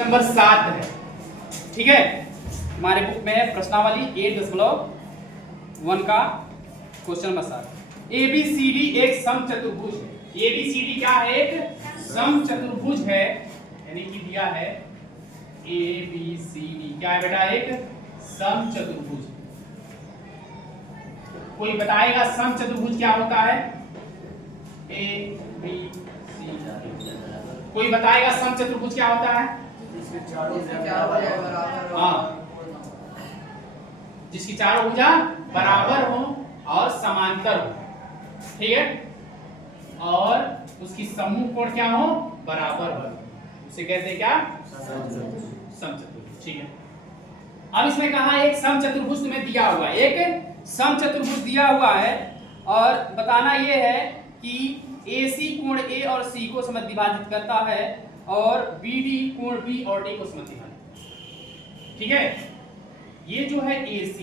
प्रश्न नंबर 7 है। ठीक है, हमारे बुक में प्रश्नावली 8.1 का क्वेश्चन नंबर 7। ABCD एक समचतुर्भुज है। ABCD क्या है? एक समचतुर्भुज है, यानी कि दिया है ABCD क्या है बेटा? एक समचतुर्भुज। कोई बताएगा समचतुर्भुज क्या होता है? ABC, कोई बताएगा समचतुर्भुज क्या होता है? हाँ, जिसकी चारों भुजा बराबर हो और समांतर हो। ठीक है, और उसकी समूह कोण क्या हो? बराबर हो, उसे कहते हैं क्या? समचतुर्भुज। ठीक है, अब इसमें कहा एक समचतुर्भुज तुम्हें दिया हुआ है, एक समचतुर्भुज दिया हुआ है, और बताना यह है कि AC कोण A और C को समद्विभाजित करता है और BD कोण B और D को समद्विभाजित। ठीक है, ये जो है AC,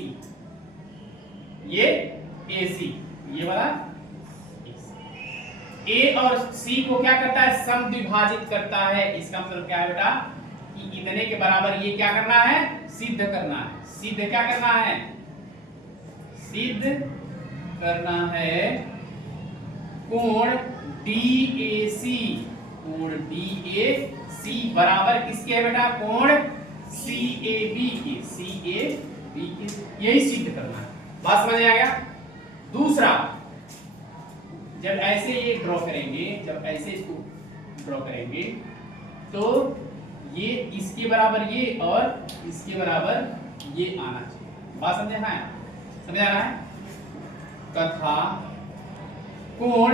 ये AC, ये वाला A और C को क्या करता है? समद्विभाजित करता है। इसका मतलब क्या है बेटा? कि इतने के बराबर ये क्या करना है? सिद्ध करना है। सिद्ध क्या करना है? सिद्ध करना है कोण DAC, कोण DAC बराबर किसके है बेटा? कोण CAB के, CAB के, यही सिद्ध करना है। बात समझ आ गया? दूसरा, जब ऐसे ये ड्रॉ करेंगे, जब ऐसे इसको ड्रॉ करेंगे तो ये इसके बराबर ये और इसके बराबर ये आना चाहिए। बात समझ आ रहा है? समझ आ रहा है? तथा कोण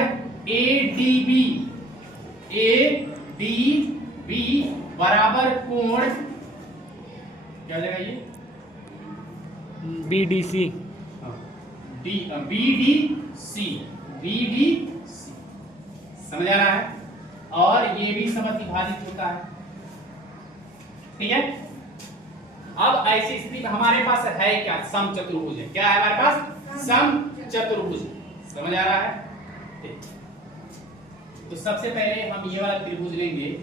ADB, ADB बराबर कोण क्या हो जाएगा? ये BDC, BDC, BDC समझ आ रहा है? और ये भी समद्विभाजित होता है। ठीक है, अब ऐसी स्थिति में हमारे पास है क्या? समचतुर्भुज है। क्या है हमारे पास? समचतुर्भुज। समझ आ रहा है? तो सबसे पहले हम ये वाला त्रिभुज लेंगे।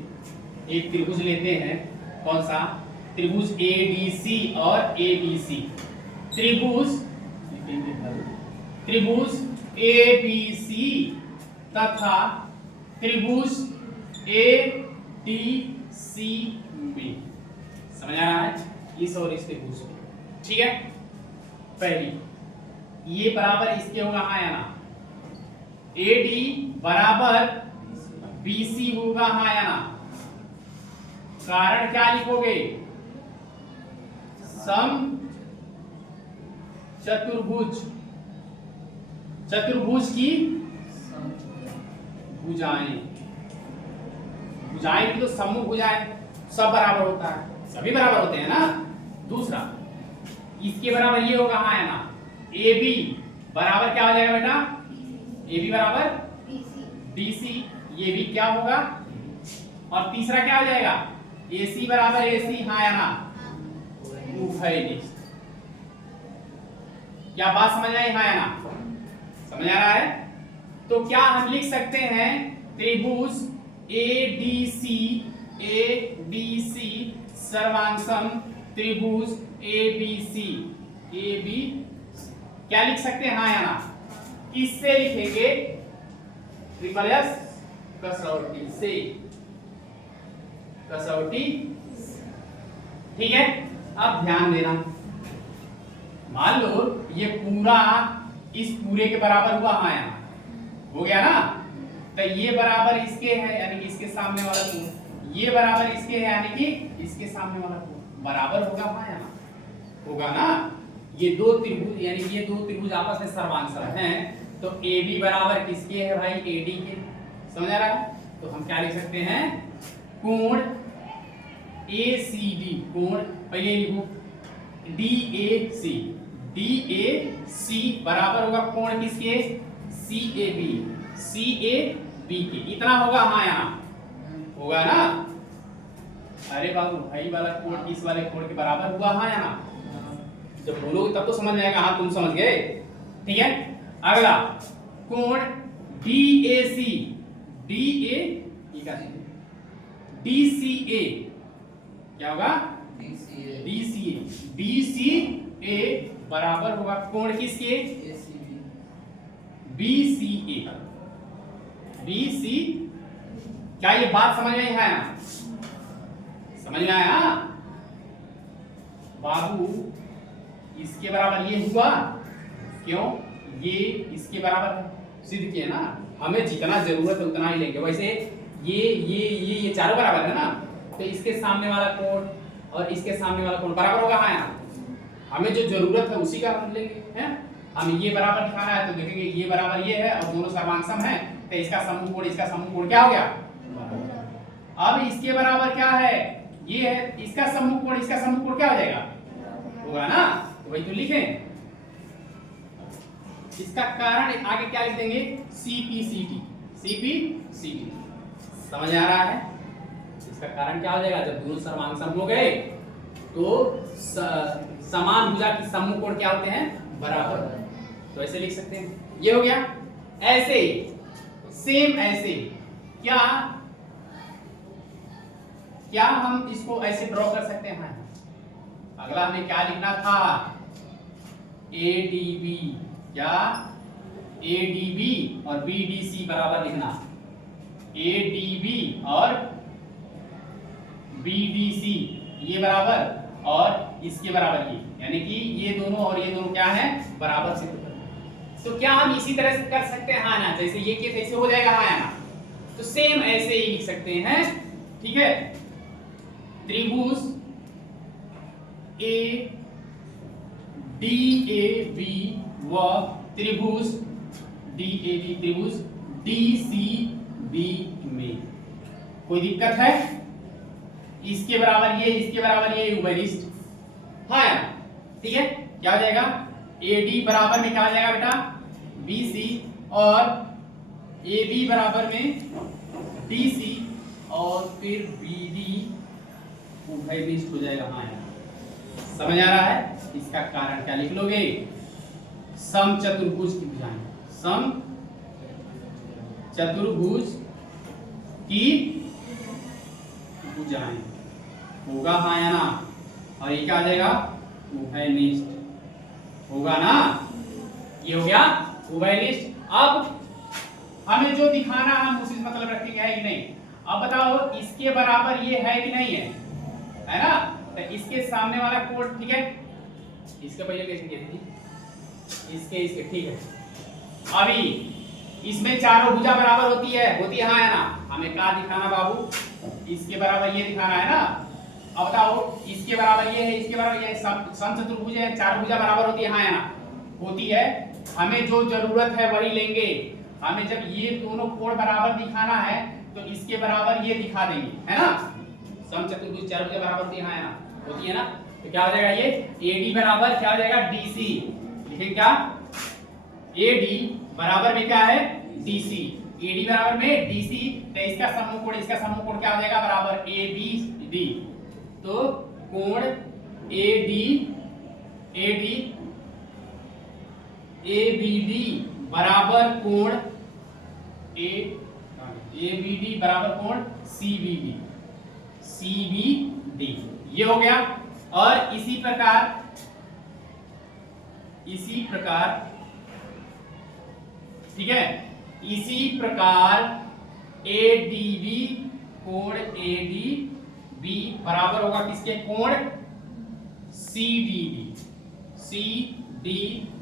एक त्रिभुज लेते हैं, कौन सा? त्रिभुज ADC और ABC। त्रिभुज ABC तथा त्रिभुज ADC में। समझ आ रहा है? इस और इस त्रिभुज में। ठीक है, पहली ये बराबर इसके होगा, हाँ या ना? AD बराबर BC होगा, हाँ या ना? कारण क्या लिखोगे? सम चतुर्भुज, चतुर्भुज की भुजाएं, भुजाएं की तो समूह भुजाएं सब बराबर होता है, सभी बराबर होते हैं ना। दूसरा, इसके बराबर ये होगा, हाँ या ना? AB बराबर क्या हो जाएगा बेटा? AB बराबर BC, ये भी क्या होगा? और तीसरा क्या हो जाएगा? AC बराबर AC, हाँ या ना? क्या बात समझ आई? हाँ या ना? समझ आ रहा है? तो क्या हम लिख सकते हैं? त्रिभुज ADC सर्वांगसम त्रिभुज ABC, क्या लिख सकते हैं? हाँ या ना? इससे लिखेंगे ट्रिपल S कसौटी से, कसौटी। ठीक है, अब ध्यान देना, मान लो ये पूरा इस पूरे के बराबर हुआ, हाँ या ना? हो गया ना? तो ये बराबर इसके है, यानी कि इसके सामने वाला कोण, ये बराबर इसके है, यानी कि इसके सामने वाला कोण बराबर होगा, हाँ या ना? होगा ना? ये दो त्रिभुज, यानी ये दो त्रिभुज आपस में सर्वांगसम हैं, तो AB बराबर किसके है भाई? AD के। समझ आ रहा है? तो हम क्या लिख सकते हैं? कोण ACD, कोण पहले लिखो DAC, DAC बराबर होगा कोण किसके? CAB, CAB के। इतना होगा, हाँ यहाँ होगा ना? अरे बाबू, भाई वाला कोण इस वाले कोण के बराबर हुआ, हाँ या ना? जब बोलोगे तब तो समझ में आएगा। हाँ, तुम समझ गए। ठीक है, अगला कोण DAC, DCA क्या होगा DCA बराबर होगा कोण किसके BCA। BC क्या ये बात समझ में है ना? समझ में आया बाबू? इसके बराबर ये हुआ, क्यों? ये इसके बराबर सिद्ध किए ना, हमें जितना जरूरत है उतना ही लेंगे। वैसे ये चारों बराबर है ना, तो इसके सामने वाला कोण और इसके सामने वाला कोण बराबर होगा। हाँ यार, हमें जो जरूरत है उसी का हम लेंगे, हैं? हमें ये बराबर दिखाना है तो देखेंगे ये बराबर ये है और दोनों सर्वांग है, तो इसका समूह कोण इसका समूह कोण क्या हो गया? अब इसके बराबर क्या है? ये है, इसका समूह कोण इसका समूह कोण क्या हो जाएगा? होगा ना, तो वही तो लिखें। इसका कारण आगे क्या लिख देंगे? CPCT। समझ आ रहा है? इसका कारण क्या हो जाएगा? जब दोनों सर्वांग सम हो गए तो समान भुजा की समूह कोण क्या होते हैं? बराबर। तो ऐसे लिख सकते हैं, ये हो गया। ऐसे सेम ऐसे क्या हम इसको ऐसे ड्रॉ कर सकते हैं? अगला हमें क्या लिखना था? ADB, क्या? ADB और BDC बराबर लिखना। ADB और BDC ये बराबर और इसके बराबर ये, यानी कि ये दोनों और ये दोनों क्या है? बराबर सिद्ध करना। तो क्या हम इसी तरह से कर सकते हैं? हाँ ना, जैसे ये केस ऐसे हो जाएगा। हाँ ना, तो सेम ऐसे ही लिख सकते हैं। ठीक है, त्रिभुज DAB व त्रिभुज DAB त्रिभुज DCB में कोई दिक्कत है? इसके बराबर ये उभयनिष्ठ। हाँ, ठीक है। क्या हो जाएगा? AD बराबर में क्या हो जाएगा बेटा? BC और AB बराबर में DC और फिर BD उभयनिष्ठ हो जाएगा। हाँ, समझ आ रहा है? इसका कारण क्या लिख लोगे? समचतुर्भुज की भुजाएं, समचतुर्भुज की भुजाएं होगा। हाँ या ना? और ये क्या आ जाएगा? उभयनिष्ठ होगा ना? ये हो गया उभयनिष्ठ। अब हमें जो दिखाना है हम उसी मतलब रखेंगे, है कि नहीं? अब बताओ इसके बराबर ये है कि नहीं है ना? तो इसके सामने वाला कोण, ठीक है, इसके पहले कैसे किए थे? इसके ठीक है। अभी इसमें चारों भुजा बराबर होती है हाँ या ना? हमें क्या दिखाना बाबू? इसके बराबर ये दिखाना है ना। अब बताओ इसके बराबर ये है, इसके बराबर ये है, समचतुर्भुज है, चार भुजा बराबर होती है। हाँ या ना? होती है। हमें जो जरूरत है वही लेंगे। हमें जब ये दोनों कोण बराबर दिखाना है तो इसके बराबर ये दिखा देंगे, है ना? समचतुर्भुज चार भुजा बराबर होती है। हाँ या ना? होती है ना? तो क्या हो जाएगा? ये AD बराबर क्या हो जाएगा? DC। लिखें क्या? AD बराबर में क्या है? DC। AD बराबर में DC, तो इसका समूह कोण क्या हो जाएगा? बराबर ABD। तो कोण ABD बराबर कोण ABD बराबर कोण CBD। ये हो गया। और इसी प्रकार ठीक है, इसी प्रकार ADB कोण ADB बराबर होगा किसके? कोण CDB। CD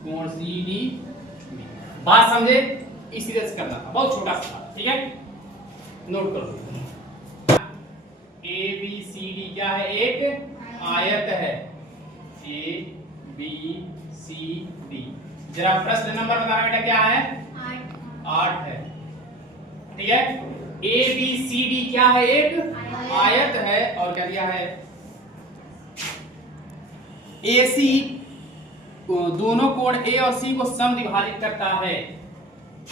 कोण CD। बात समझे? इसी तरह से करना था, बहुत छोटा सा, ठीक है, नोट करो। ABCD क्या है? एक आयत है। ABCD। जरा प्रश्न नंबर बताना बेटा, क्या है? 8 है। ठीक है। ABCD क्या है? एक आयत है। और क्या दिया है? AC दोनों कोण A और C को समद्विभाजित करता है।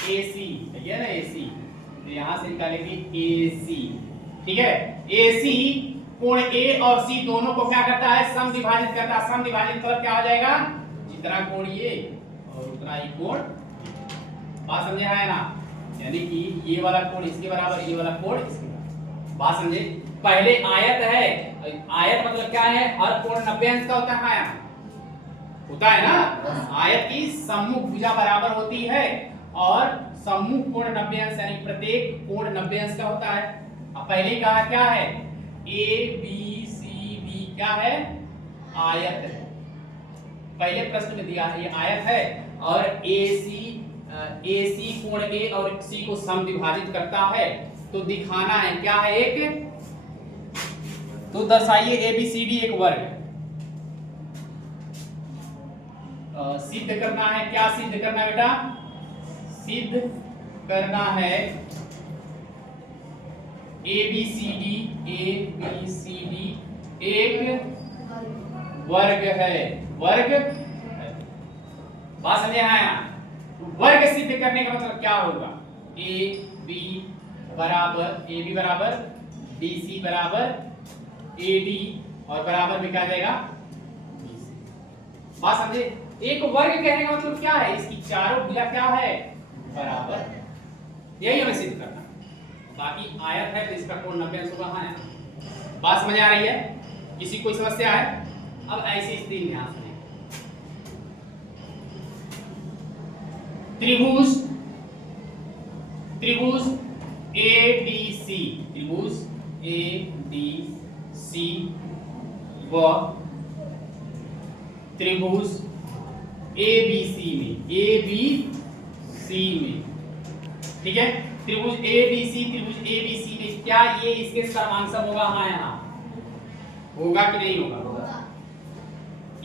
AC है ना? AC तो यहां से निकालेंगे AC। ठीक है। AC कोण A और C दोनों को क्या करता है? समद्विभाजित करता है। समद्विभाजित कर क्या हो जाएगा? जितना कोण ये और उतना ही कोण। बात समझे है ना? यानी कि ये वाला कोण इसके बराबर, ये वाला कोण इसके बराबर। बात समझे? पहले आयत है, आयत मतलब क्या है? हर कोण 90 अंश का होता है आयत, होता है ना। आयत की सम्मुख भुजा बराबर होती है और सम्मुख कोण 90 अंश, यानी प्रत्येक कोण 90 अंश का होता है। अब पहले ही कहा क्या है? ए बी सी डी क्या है? आयत है। पहले प्रश्न में दिया है ये आयत है और ए सी कोण ए और सी को समद्विभाजित करता है, तो दिखाना है क्या है? एक तो दर्शाइए ए बी सी डी एक वर्ग। सिद्ध करना है, क्या सिद्ध करना है बेटा? सिद्ध करना है ए बी सी डी एक वर्ग है। वर्ग बात समझे? आया वर्ग सिद्ध करने का मतलब क्या होगा? ए बी बराबर डी सी बराबर ए डी और बराबर में क्या आ जाएगा? बात समझे? एक वर्ग कहने का मतलब क्या है? इसकी चारों भुजा क्या है? बराबर, यही हमें सिद्ध करना। बाकी आयत है तो इसका कोण 90 अंश होगा। हाँ, बात समझ आ रही है? किसी कोई समस्या है? अब ऐसी स्थिति में ध्यान सुनिए। त्रिभुज ADC, त्रिभुज ADC व त्रिभुज ABC में, ठीक है? त्रिभुज ABC में क्या ये इसके समांतर होगा? हाँ, यहाँ होगा कि नहीं होगा?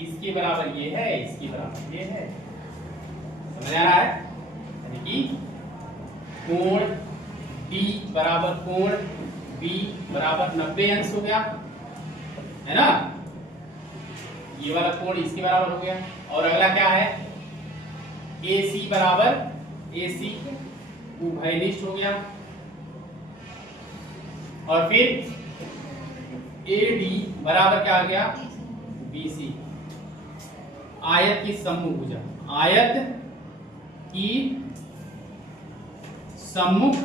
इसके बराबर ये है, इसके बराबर ये है। समझ आ रहा है? यानी कि कोण D बराबर कोण B बराबर 90 अंश हो गया, है ना? ये वाला कोण इसके बराबर हो गया। और अगला क्या है? AC बराबर AC उभयनिष्ठ हो गया। और फिर AD बराबर क्या आ गया? BC। आयत की सम्मुख भुजा, आयत की सम्मुख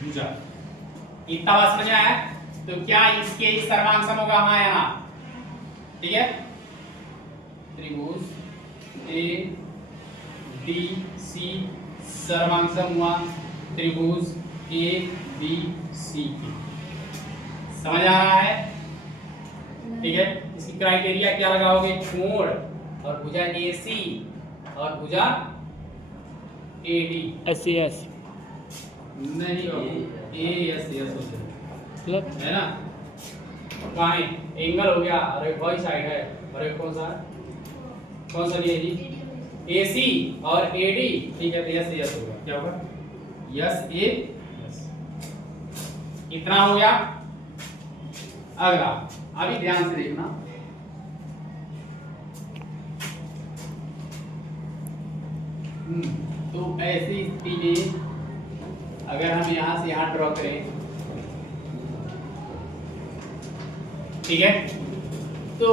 भुजा, इतना बात समझ आया? तो क्या इसके इस सर्वांग सम होगा? हाँ, यहाँ, ठीक है? त्रिभुज ADC सर्वांग हुआ त्रिभुज ABC की। समझ आ रहा है? ठीक है? इसकी क्राइटेरिया क्या लगाओगे? कोण और भुजा AC और भुजा AD। SCS नहीं ASS हो जाए, है ना? कहाँ है? एंगल हो गया और एक वाई साइड है और एक कौन सा लिए जी? AC और AD, ठीक है? तो SAS होगा। क्या होगा? SAS। इतना हो गया। अगला अभी ध्यान से देखना, तो ऐसी स्थिति में अगर हम यहां से यहां ड्रॉ करें, ठीक है? तो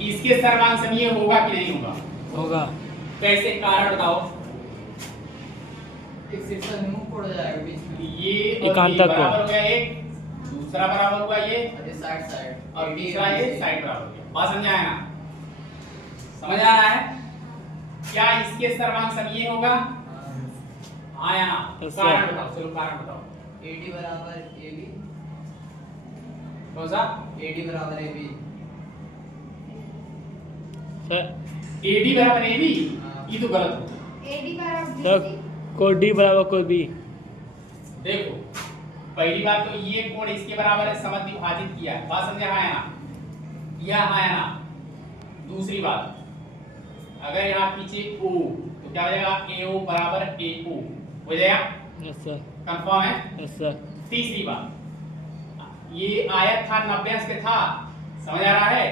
इसके सर्वांग समीय होगा कि नहीं होगा? होगा। कैसे? कारण बताओ। एक सेक्शन रिमूव हो जाएगा बीच में। ये एकांतक बराबर हो गया, एक दूसरा बराबर हुआ ये साइड और तीसरा ये साइड बराबर हो गया। बात समझ आया ना? समझ आ रहा है? क्या इसके सर्वांग समीय होगा? हाँ या ना? कारण बताओ, चलो कारण बताओ। AD बराबर AB, कौन सा? AD बराबर AB, सर AD बराबर AB, ये तो गलत होगा। AD बराबर सर BC। कोई D बराबर कोई B। देखो, पहली बात तो ये कोण इसके बराबर है, समद्विभाजित किया है। बात समझे? हाँ या ना? यह हाँ या ना? दूसरी बात, अगर यहाँ पीछे O तो क्या हो जाएगा? AO बराबर AO हो जाएगा। Yes sir. कंफर्म है? Yes sir. तीसरी बात, ये आयत था 90 अंश के था, समझ आ रहा है?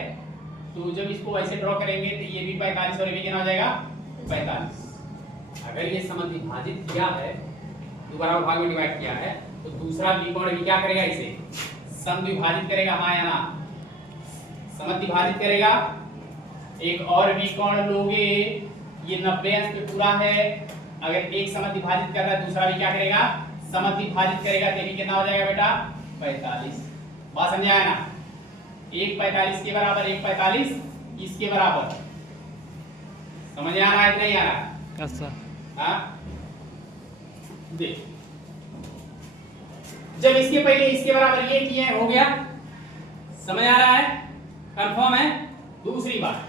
तो जब इसको ऐसे ड्रॉ करेंगे तो ये भी 45 और ये भी कितना हो जाएगा? 45। अगर ये समद्विभाजित किया है, दोबारा भाग में डिवाइड किया है, तो दूसरा त्रिकोण भी क्या करेगा? इसे समद्विभाजित करेगा। हाँ या ना? समद्विभाजित करेगा। एक और त्रिकोण लोगे, ये 90 अंश पे पूरा है, अगर एक समद्वि भाजित कर रहा है दूसरा भी क्या करेगा, समद्वि भाजित करेगा, तो भी कितना हो जाएगा बेटा 45। बात समझ आया ना, 1 45 के बराबर, 1 45 इसके बराबर। समझ आ रहा है कि नहीं आ रहा? Yes sir. हाँ देख, जब इसके पहले इसके बराबर ये किए हो गया, समझ आ रहा है, कंफर्म है। दूसरी बात,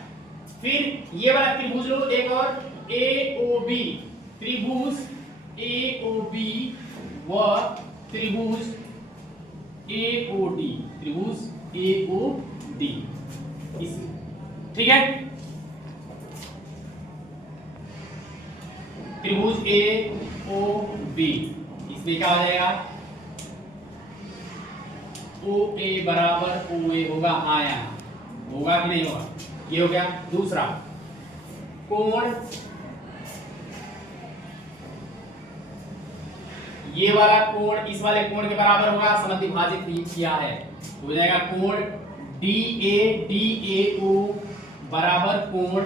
फिर ये वाला त्रिभुज लो एक और, AOB, त्रिभुज AOB व त्रिभुज AOD, त्रिभुज AOD, इस ठीक है, त्रिभुज AOB, इसमें क्या हो जाएगा, OA बराबर OA होगा, आया होगा कि नहीं होगा, ये हो गया। दूसरा, कोण ये वाला कोण इस वाले कोण के बराबर होगा, समद्वि भाजित किया है, हो जाएगा कोण DAO बराबर कोण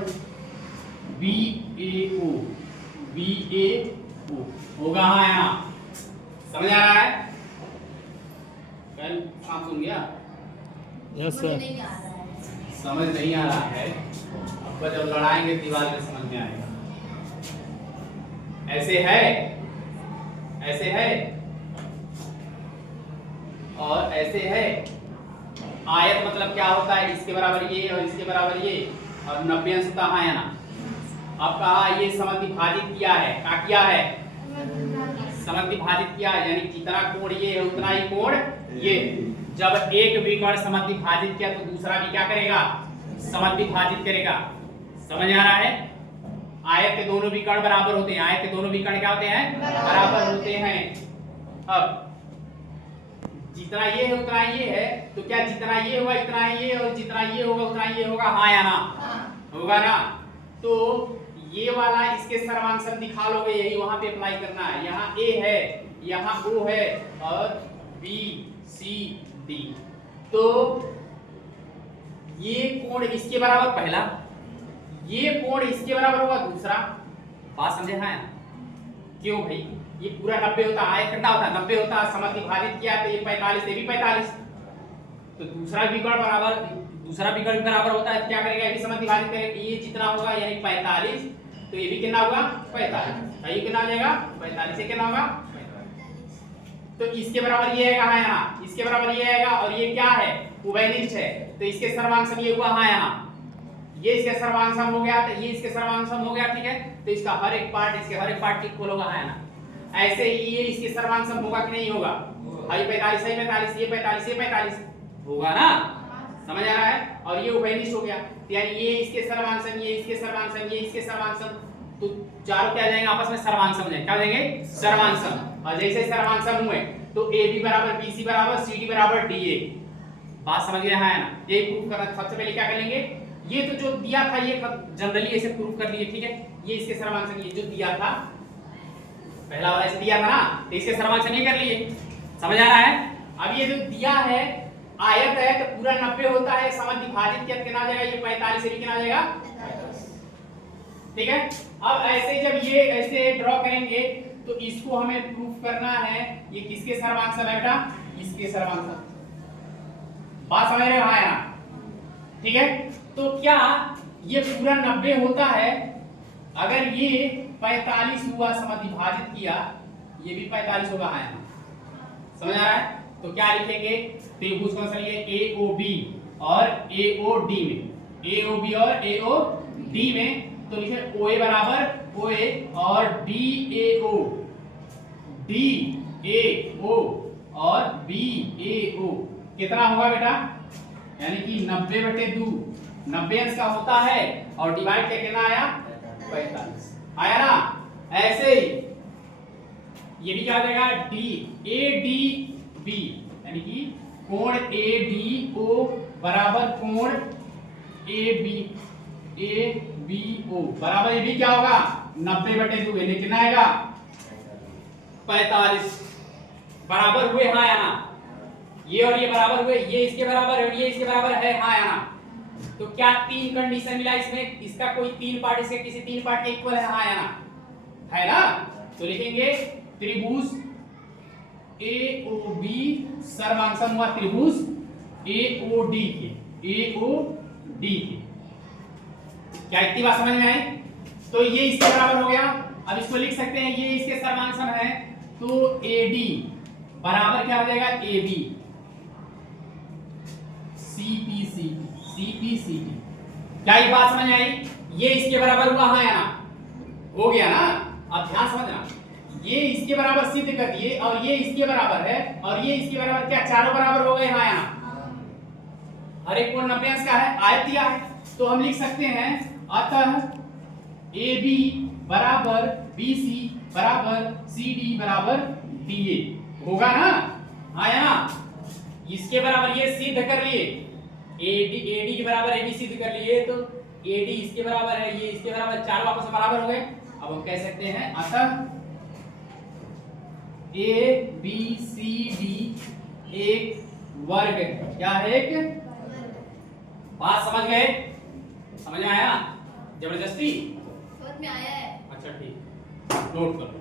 BAO होगा, हाँ यहाँ समझ आ रहा है? कल आप सुन गया? Yes sir. समझ नहीं आ रहा है, अब जब लड़ाएंगे दीवार में समझ में आएगा। ऐसे है, ऐसे है और ऐसे है। आयत मतलब क्या होता है, इसके बराबर ये और इसके बराबर ये, और 90 अंश होता है ना। अब कहा ये समद्वि भाजित किया है, क्या किया है, समद्वि भाजित किया है, यानी जितना कोण ये है उतना ही कोण ये। जब एक विकर्ण समद्वि भाजित किया तो दूसरा भी क्या करेगा, समद्वि भाजित करेगा। समझ आ रहा है? आयत के दोनों विकर्ण बराबर होते हैं, आयत के दोनों विकर्ण क्या होते हैं, बराबर होते हैं। अब जितना ये है उतना ये है, तो क्या जितना ये होगा इतना ये, और जितना ये होगा उतना ये होगा, हाँ या ना? होगा ना? तो ये वाला इसके सर्वांशम दिखा लोगे, यही वहां पे अप्लाई करना है। यहाँ A है, यहाँ O है और B C D, तो ये कोण इसके बराबर पहला, ये कोण इसके बराबर होगा दूसरा। बात समझे? हाँ क्यों भाई, ये पूरा 90 होता, आयत कितना होता, 90 होता, समद्वि भाजित किया तो ये 45, ये भी 45, तो दूसरा विकर्ण बराबर, दूसरा विकर्ण बराबर होता है, क्या करेगा, ये भी समद्वि भाजित करेगा, ये जितना होगा यानी 45, तो ये भी कितना होगा 45, ये कितना हो जाएगा 45, ये कितना होगा 45। तो इसके बराबर ये आएगा, हाँ यहाँ, इसके बराबर ये आएगा, और ये क्या है, उभयनिष्ठ है, तो इसके सर्वांशम ये हुआ, हाँ यहाँ, ये इसके सर्वांशम हो गया, तो ये इसके सर्वांशम हो गया, ठीक है। तो इसका हर एक पार्ट, इसके हर एक पार्ट इक्वल होगा, हाँ ना। ऐसे ही ये इसके सर्वांशम होगा कि नहीं होगा, ये 45 है, 45, ये 45, ये 45 होगा ना, समझ आ रहा है। और ये उभयनिष्ठ हो गया, यानी ये इसके सर्वांशम, ये इसके सर्वांशम, ये इसके सर्वांशम, तो चारों क्या जाएंगे आपस में, सर्वांशम हो जाएंगे, क्या हो जाएंगे, सर्वांशम। और जैसे सर्वांशम हुए तो AB बराबर BC बराबर CD बराबर DA। बात समझ गए, हाँ है ना? ये प्रूफ करना, सबसे पहले क्या करेंगे, ये तो जो दिया था ये जनरली ऐसे प्रूफ कर दिए, ठीक है। ये इसके सर्वांशम, ये जो दिया था पहला वाला ऐसे दिया था ना, तो इसके सर्वांशम ये कर लिए, समझ आ रहा है। अब ये जो दिया है आयत है, तो पूरा 90 होता है, समद्वि भाजित किया कितना आ जाएगा, ये 45 से भी कितना आ जाएगा, ठीक है। अब ऐसे जब ये ऐसे ड्रॉ करेंगे तो इसको हमें प्रूफ करना है, ये किसके सर्वांशम है बेटा, इसके सर्वांशम। बात समझ रहे हो, हाँ ना, ठीक है। तो क्या ये पूरा 90 होता है, अगर ये 45 हुआ समद्वि भाजित किया, ये भी 45 होगा, हाँ ना, समझ आ रहा है। तो क्या लिखेंगे, त्रिभुज कौन सा लिए, AOB और AOD में, AOB और AOD में, तो लिखे OA बराबर OA और DAO, DAO और BAO कितना होगा बेटा, यानी कि 90/2, 90 अंश का होता है, और डिवाइड करके कितना आया, 45 आया ना। ऐसे ही ये भी क्या हो जाएगा, ADB, यानी कि कोण ADO बराबर कोण ABO बराबर, ये भी क्या होगा 90/2, यानी कितना आएगा 45 बराबर हुए, हाँ या ना। ये और ये बराबर हुए, ये इसके बराबर है और ये इसके बराबर है, हाँ या ना। तो क्या तीन कंडीशन मिला इसमें, इसका कोई तीन पार्ट इसके किसी तीन पार्ट के इक्वल है, हाँ या ना। है ना, तो लिखेंगे त्रिभुज AOB सर्वांग हुआ त्रिभुज AOD के, AOD के। क्या इतनी बात समझ में आई? तो ये इसके बराबर हो गया। अब इसको लिख सकते हैं, ये इसके सर्वांग सम है, तो AD बराबर क्या हो जाएगा AB, CPCT। क्या ये बात समझ में आई? ये इसके बराबर हुआ, हाँ या ना? हो गया ना? अब ध्यान समझना, ये इसके बराबर सिद्ध कर दिए और ये इसके बराबर है और ये इसके बराबर, क्या चारों बराबर हो गए, हाँ या ना? हर एक कोण 90 अंश का है, आयत दिया है, तो हम लिख सकते हैं अतः AB बराबर BC बराबर CD बराबर DA। होगा ना, हाँ या ना? इसके बराबर ये सिद्ध कर लिए, AD के बराबर AB सिद्ध कर लिए, तो AD इसके बराबर है, ये इसके बराबर, चारों आपस में बराबर हो गए। अब हम कह सकते हैं अतः ABCD एक वर्ग है। क्या है? एक बात समझ गए? समझ में आया? जबरदस्ती समझ में आया है। अच्छा ठीक, नोट कर लो।